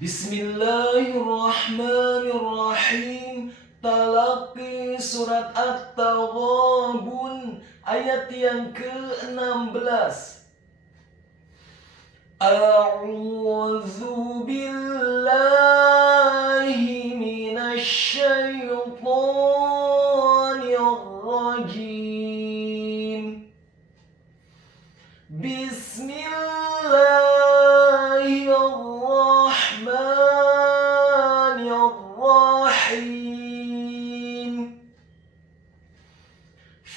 Bismillahirrahmanirrahim. Talaqi surat At-Taghabun ayat yang ke-16. A'udzu billahi minasy syaithanir rajim. Bismillahirrahmanirrahim.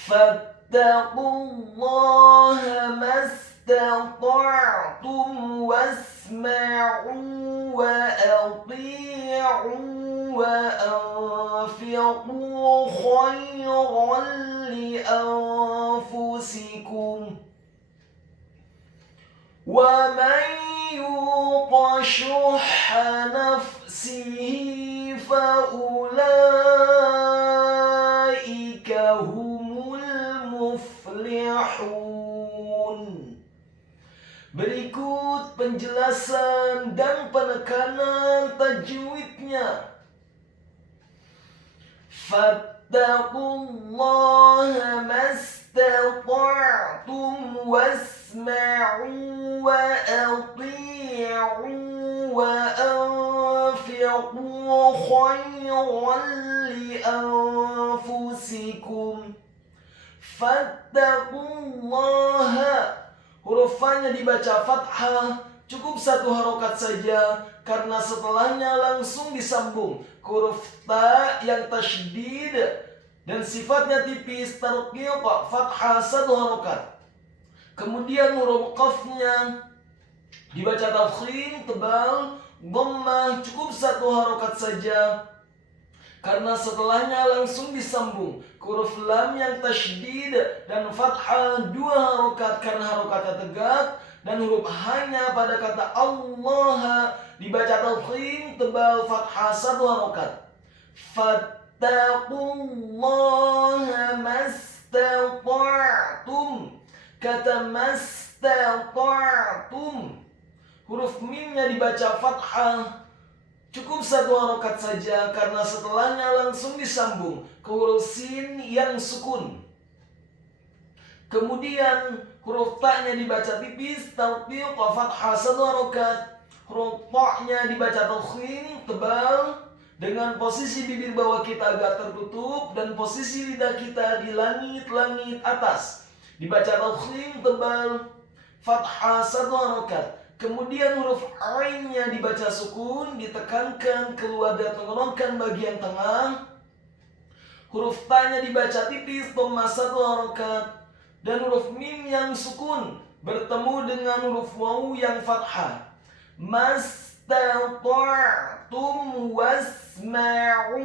Fattaqullaha mastata'tum wasma'u wa ati'u wa anfiqu khairan li anfusikum. وَمَنْ يُوقَ شُحَّ نَفْسِهِ فَأُولَئِكَ هُمُ الْمُفْلِحُونَ. Berikut penjelasan dan penekanan tajwidnya. Fattaqullaha mastata'tum wasma'u wa ati'u wa anfiqu khairan li anfusikum. Fattaqullaha, huruf fa-nya dibaca fathah, cukup satu harokat saja karena setelahnya langsung disambung ke huruf ta yang tasydid dan sifatnya tipis, tarqiq fathah satu harokat. Kemudian huruf qaf-nya dibaca tafkhim tebal, dhammah cukup satu harokat saja karena setelahnya langsung disambung ke huruf lam yang tasydid dan fathah dua harokat karena harokatnya tegak. Dan huruf hanya pada kata Allah dibaca tafkhim tebal fathah satu harokat. Fattaqullaha mastata'tum. Kata mastata'tum, huruf mimnya dibaca fathah, cukup satu harokat saja karena setelahnya langsung disambung ke huruf sin yang sukun. Kemudian huruf ta-nya dibaca tipis, tarqiq fathah satu harokat. Huruf ta-nya dibaca tafkhim tebal dengan posisi bibir bawah kita agak tertutup dan posisi lidah kita di langit-langit atas. Dibaca tafkhim tebal, fathah satu harokat. Kemudian huruf ain-nya dibaca sukun, ditekankan keluar dari tenggorokan bagian tengah. Huruf ta-nya dibaca tipis, dhamma satu harokat. Dan huruf mim yang sukun bertemu dengan huruf waw yang fathah. Mastata'tum wasma'u.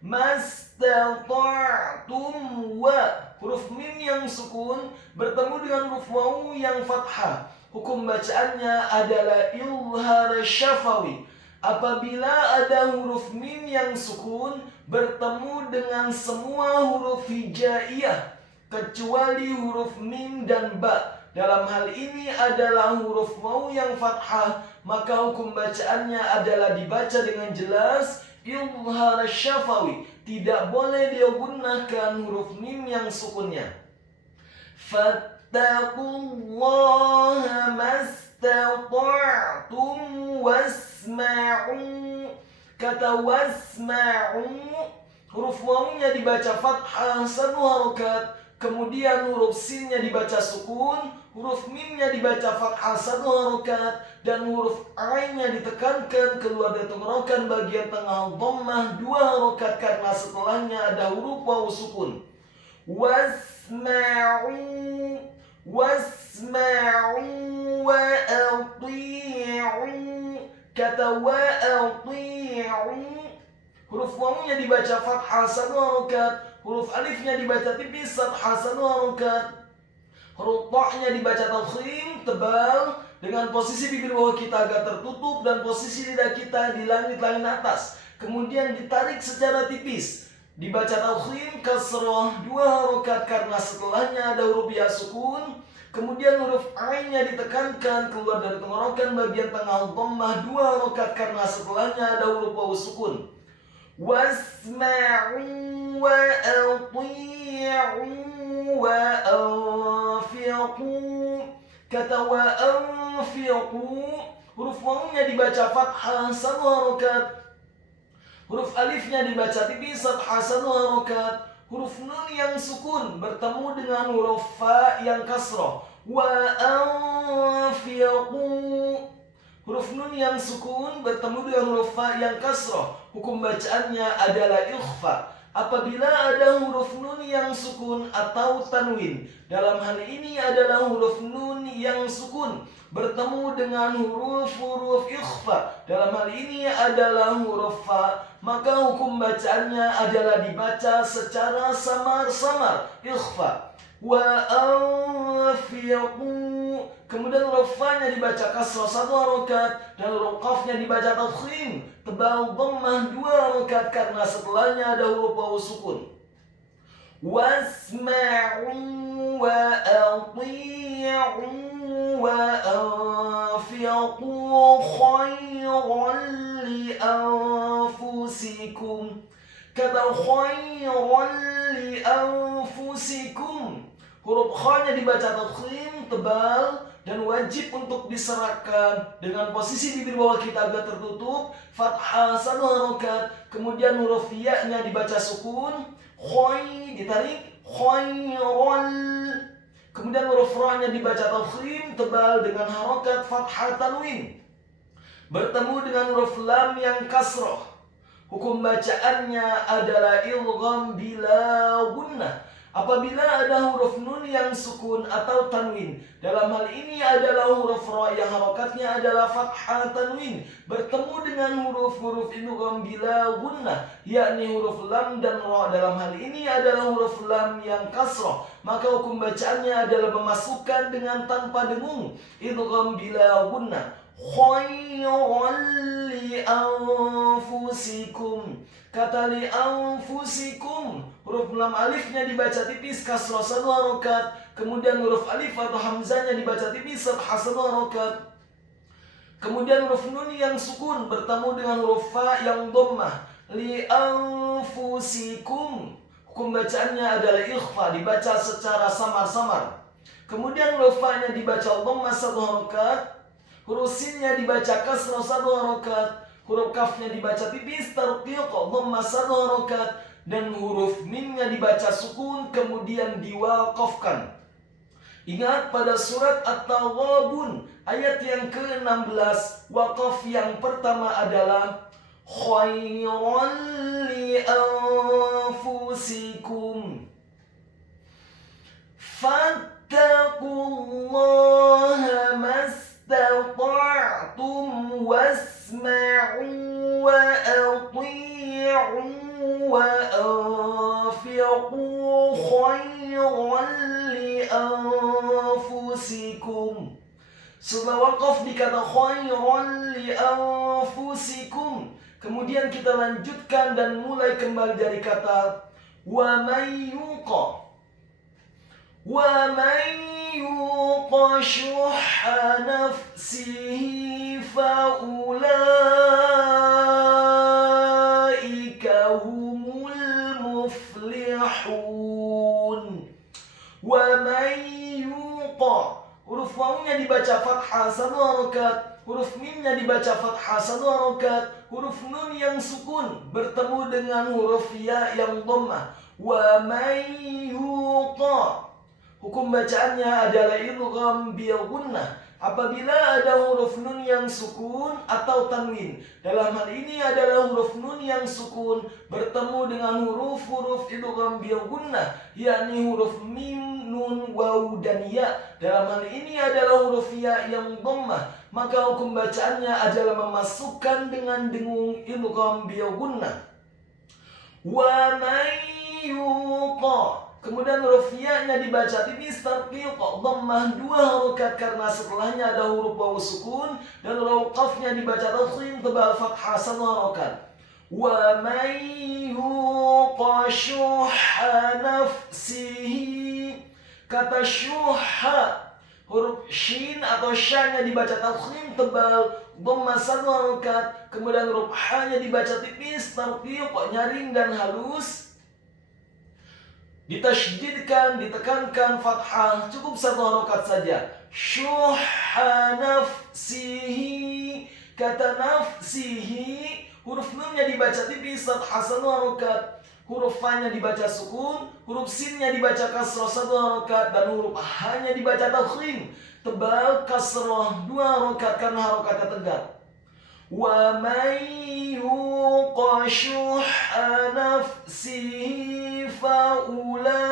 Mastata'tum wa. Huruf mim yang sukun bertemu dengan huruf waw yang fathah. Hukum bacaannya adalah ilhar syafawi. Apabila ada huruf mim yang sukun bertemu dengan semua huruf hijaiyah kecuali huruf mim dan ba. Dalam hal ini adalah huruf waw yang fathah, maka hukum bacaannya adalah dibaca dengan jelas ilhar syafawi. Tidak boleh digunakan huruf mim yang sukunnya. Fattaqullaha mastata'tum wasma'u. Kata wasma'u, huruf waw-nya dibaca fathah satu harokat. Kemudian huruf sin-nya dibaca sukun, huruf mim-nya dibaca fathah satu harokat, dan huruf ain-nya ditekankan keluar dari tenggorokan bagian tengah dhammah dua harokat karena setelahnya ada huruf waw sukun. Wasma'u, wasma'u wa ati'u. Kata wa ati'u, huruf waw-nya dibaca fathah satu harokat. Huruf alifnya dibaca tipis, fathah satu harokat. Huruf ta-nya dibaca tafkhim tebal dengan posisi bibir bawah kita agak tertutup dan posisi lidah kita di langit-langit atas. Kemudian ditarik secara tipis. Dibaca tafkhim kasrah dua harokat karena setelahnya ada huruf ya sukun. Kemudian huruf ainnya ditekankan keluar dari tenggorokan bagian tengah dhammah 2 harokat karena setelahnya ada huruf wawu sukun. Wasma'u wa ati'u wa anfiqu. Kata wa anfiqu, huruf wawunya dibaca fathah 1 harokat. Huruf alifnya dibaca tipis fathah 1 harokat. Huruf nun yang sukun bertemu dengan huruf fa yang kasroh. Wa anfiqu. Huruf nun yang sukun bertemu dengan huruf fa yang kasroh. Hukum bacaannya adalah ikhfa. Apabila ada huruf nun yang sukun atau tanwin, dalam hal ini adalah huruf nun yang sukun bertemu dengan huruf-huruf ikhfa, dalam hal ini adalah huruf fa, maka hukum bacaannya adalah dibaca secara samar-samar, ikhfa. Wa anfiqu. Kemudian huruf fa-nya dibaca kasrah 1 harokat dan huruf qaf-nya dibaca tafkhim tebal dhammah 2 harokat karena setelahnya ada huruf wawu sukun. Wasma'u wa ati'u wa anfiqu khairan li anfusikum. Kata khairan li anfusikum, huruf kha-nya dibaca tafkhim tebal dan wajib untuk diserahkan dengan posisi bibir bawah kita agak tertutup, fathah 1 harokat. Kemudian huruf ya-nya dibaca sukun, khoi ditarik, khairal. Kemudian huruf ra-nya dibaca tafkhim tebal dengan harokat fathah tanwin bertemu dengan huruf lam yang kasroh. Hukum bacaannya adalah idgham bila gunnah. Apabila ada huruf nun yang sukun atau tanwin, dalam hal ini adalah huruf ra yang harokatnya adalah fathah tanwin bertemu dengan huruf-huruf idgham bila gunnah, yakni huruf lam dan ra. Dalam hal ini adalah huruf lam yang kasroh, maka hukum bacaannya adalah memasukkan dengan tanpa dengung, idgham bila gunnah. Khairan li anfusikum. Kata li anfusikum, huruf lam alifnya dibaca tipis kasrah 1 harokat. Kemudian huruf alif atau hamzahnya dibaca tipis fathah 1 harokat. Kemudian huruf nun yang sukun bertemu dengan huruf fa yang dhammah. Li anfusikum, hukum bacaannya adalah ikhfa, dibaca secara samar-samar. Kemudian huruf fa-nya dibaca dhammah 1 harokat. Huruf sin-nya dibaca kasrah 1 harokat. Huruf kafnya dibaca tipis tarqiq dhammah 1 harokat. Dan huruf mim-nya dibaca sukun kemudian diwaqafkan. Ingat pada surat At-Taghabun ayat yang ke-16, waqaf yang pertama adalah khairan li anfusikum. Fattaqullaha mastata'tum wasma'u wa ati'u wa anfiqu khairan li anfusikum. Setelah waqaf dikata khairan li anfusikum, kemudian kita lanjutkan dan mulai kembali dari kata wa may yuqa. Wa may yuqa syuhha nafsihi fa ulaika humul muflihun. Wa may yuqa, huruf wawunya dibaca fathah 1 harokat, huruf mimnya dibaca fathah 1 harokat, huruf nun yang sukun bertemu dengan huruf ya yang dhammah. Wa may yuqa, hukum bacaannya adalah idgham bil gunnah. Apabila ada huruf nun yang sukun atau tanwin, dalam hal ini adalah huruf nun yang sukun bertemu dengan huruf-huruf idgham bil gunnah, yakni huruf mim, nun, waw dan ya. Dalam hal ini adalah huruf ya yang dhammah, maka hukum bacaannya adalah memasukkan dengan dengung idgham bil gunnah. Wa may yuqa, kemudian huruf ya-nya dibaca tipis tarqiq dhammah 2 harokat karena setelahnya ada huruf wawu sukun, dan huruf qaf-nya dibaca tafkhim tebal fathah 1 harokat. Wa may yuqa syuhha nafsihi. Kata syuhha, Huruf shin atau sha-nya dibaca tafkhim tebal, dhamma 1 harokat. Kemudian huruf ha-nya dibaca tipis, tarqiq nyaring dan halus. Ditasydidkan, ditekankan fathah, cukup 1 harokat saja. Syuhha nafsihi. Kata nafsihi, huruf nunnya dibaca tipis, fathah 1 harokat. Huruf fa-nya dibaca sukun, huruf sin-nya dibaca kasrah 1 harokat, dan huruf ha-nya dibaca tafkhim tebal kasrah 2 harokat karena harokatnya tegak. Wa may yuqa syuhha nafsihi fa ulaika.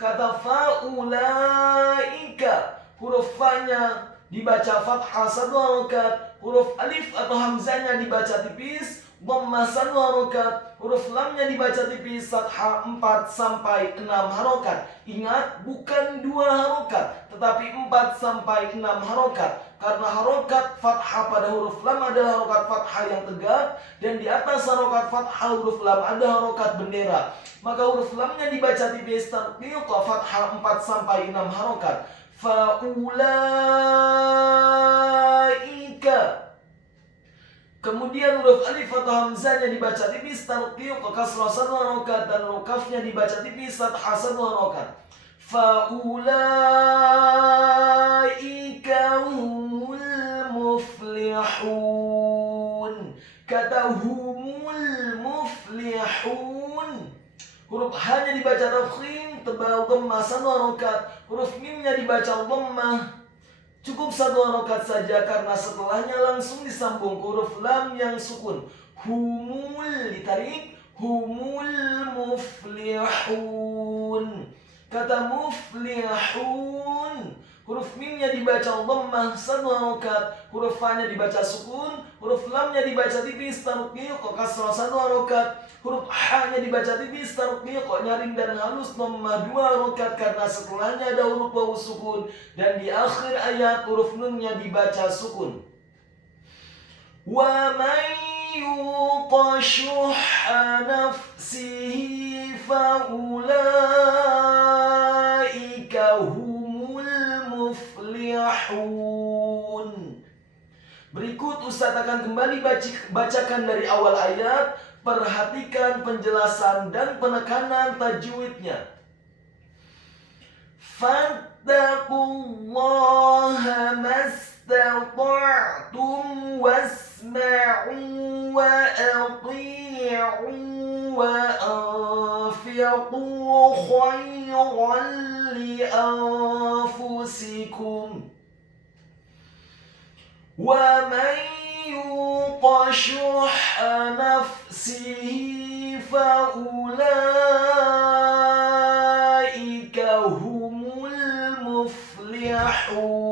Kata fa ulaika, huruf fa-nya dibaca fathah 1 harokat, huruf alif atau hamzahnya dibaca tipis, dhamma 1 harokat, huruf lamnya dibaca tipis, fathah 4 sampai 6 harokat. Ingat, bukan 2 harokat, tetapi 4 sampai 6 harokat. Karena harokat fathah pada huruf lam adalah harokat fathah yang tegak, dan di atas harokat fathah huruf lam ada harokat bendera. Maka huruf lamnya dibaca tipis, tarqiq fathah 4 sampai 6 harokat. Faulaika. Kemudian huruf alif atau hamzahnya dibaca tipis, tarqiq kasrah 1 harokat, dan huruf kafnya dibaca tipis, fathah 1 harokat. Faulaika humul muflihun. Kata humul muflihun, huruf ha-nya dibaca tafkhim tebal, dhamma 1 harokat. Huruf mim-nya dibaca dhammah, cukup 1 harokat saja karena setelahnya langsung disambung huruf lam yang sukun. Humul ditarik, humul muflihun. Kata muflihun, huruf mim-nya dibaca dhammah 1 harokat, huruf fa-nya dibaca sukun, huruf lamnya dibaca tipis, tarqiq kasrah 1 harokat, huruf ha-nya dibaca tipis, tarqiq nyaring dan halus, dhammah 2 harokat karena setelahnya ada huruf wawu sukun, dan di akhir ayat huruf nunnya dibaca sukun. Wa may yuqa syuhha nafsihi fa ulaika humul muflihun. Berikut Ustaz akan kembali bacakan dari awal ayat. Perhatikan penjelasan dan penekanan tajwidnya. Fattaqullaha mastata'tum wasma'u wa ati'u wa anfiqu khayran li anfusikum. Wa man yuqa syuhha nafsihi fa ulaika humul muflihun.